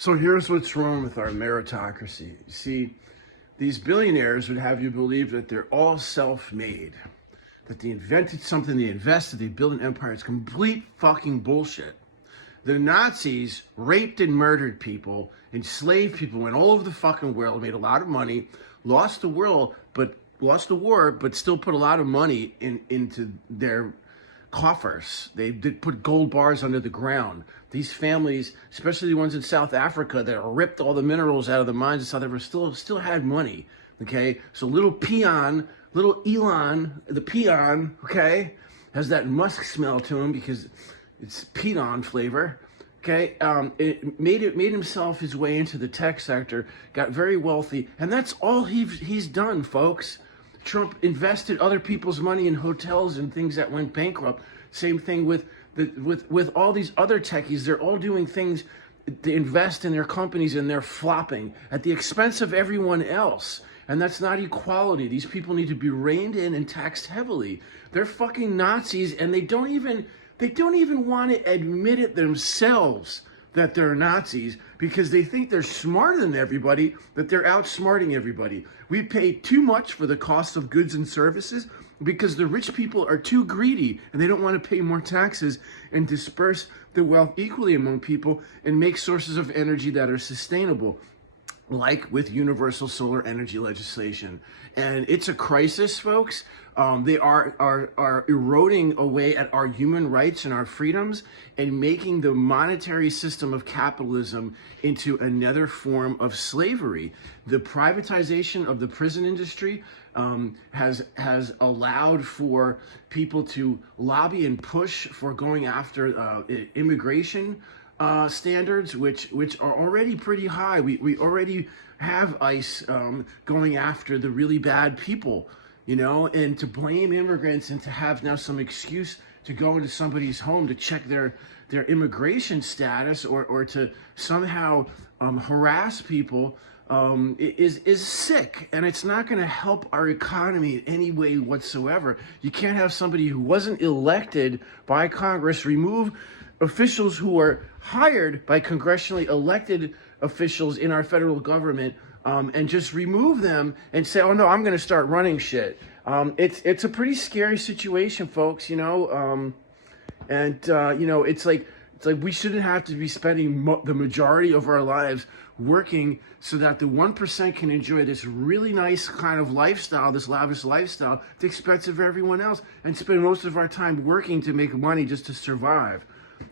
So here's what's wrong with our meritocracy. You see, these billionaires would have you believe that they're all self-made, that they invented something, they invested, they built an empire. It's complete fucking bullshit. The Nazis raped and murdered people, enslaved people, went all over the fucking world, made a lot of money, lost the war, but still put a lot of money into their coffers. They did put gold bars under the ground. These families, especially the ones in South Africa that ripped all the minerals out of the mines in South Africa, still had money. Okay, so little Elon, the peon, okay, has that musk smell to him because it's peon flavor. Okay, it made himself his way into the tech sector, got very wealthy, and that's all he's done, folks. Trump invested other people's money in hotels and things that went bankrupt. Same thing with all these other techies. They're all doing things to invest in their companies, and they're flopping at the expense of everyone else. And that's not equality. These people need to be reined in and taxed heavily. They're fucking Nazis, and they don't even want to admit it themselves that they're Nazis, because they think they're smarter than everybody, that they're outsmarting everybody. We pay too much for the cost of goods and services because the rich people are too greedy and they don't want to pay more taxes and disperse the wealth equally among people and make sources of energy that are sustainable, like with universal solar energy legislation. And it's a crisis, folks. They are eroding away at our human rights and our freedoms and making the monetary system of capitalism into another form of slavery. The privatization of the prison industry has allowed for people to lobby and push for going after immigration standards, which are already pretty high. We already have ICE going after the really bad people, you know, and to blame immigrants and to have now some excuse to go into somebody's home to check their immigration status or to somehow harass people is sick, and it's not going to help our economy in any way whatsoever. You can't have somebody who wasn't elected by Congress remove officials who are hired by congressionally elected officials in our federal government and just remove them and say, oh no, I'm going to start running shit. It's a pretty scary situation, folks, you know, you know, it's like we shouldn't have to be spending the majority of our lives working so that the 1% can enjoy this really nice kind of lifestyle, this lavish lifestyle, at the expense of everyone else, and spend most of our time working to make money just to survive.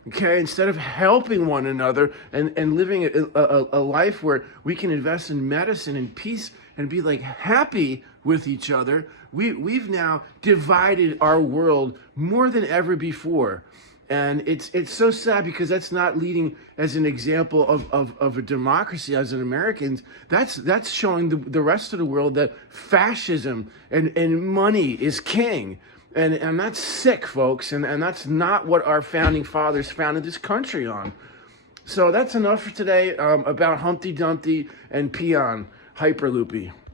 Okay, instead of helping one another and living a life where we can invest in medicine and peace and be like happy with each other, we've now divided our world more than ever before. And it's so sad, because that's not leading as an example of a democracy as an Americans. That's showing the rest of the world that fascism and money is king. And that's sick, folks, and that's not what our founding fathers founded this country on. So that's enough for today about Humpty Dumpty and Peon Hyperloopy.